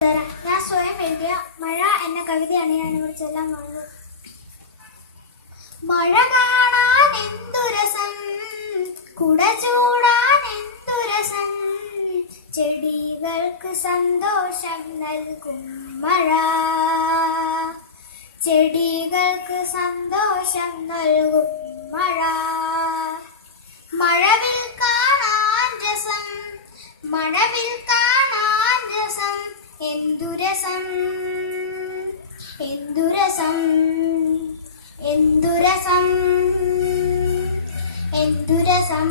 ഞാൻ സ്വയം എഴുതിയ മഴ എന്ന കവിതയാണ് ഞാനിവിടെ ചൊല്ലാൻ പോകുന്നത്. മഴ കാണാൻ എന്തു രസം, കുട ചൂടാൻ എന്തു രസം, ചെടികൾക്ക് സന്തോഷം നൽകും മഴ, ചെടികൾക്ക് സന്തോഷം നൽകും മഴ. മഴവിൽ കാണാൻ രസം, മഴവിൽ കാണാൻ രസം, എന്തു രസം, എന്തു രസം, എന്തു രസം, എന്തു രസം.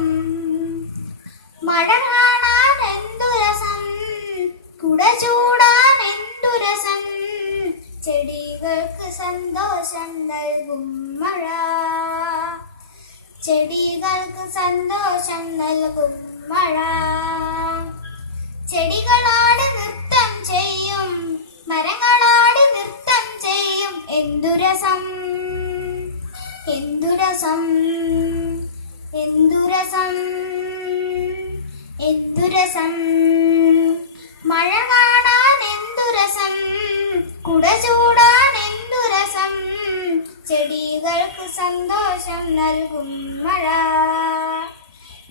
മഴ കാണാൻ എന്തു രസം, കുട ചൂടാൻ എന്തു രസം, ചെടികൾക്ക് സന്തോഷം നൽകും മഴ, ചെടികൾക്ക് സന്തോഷം നൽകും മഴ. ചെടികളാട് നൃത്തം ചെയ്യും, മരങ്ങളാട് നൃത്തം ചെയ്യും, എന്തു രസം, എന്തു രസം, എന്തു രസം, എന്തു രസം. മഴ കാണാൻ എന്തു രസം, കുട ചൂടാൻ എന്തു രസം, ചെടികൾക്ക് സന്തോഷം നൽകും മഴ,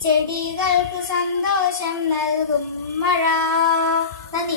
ചെടികൾക്ക് സന്തോഷം നൽകും മഴ. നന്ദി.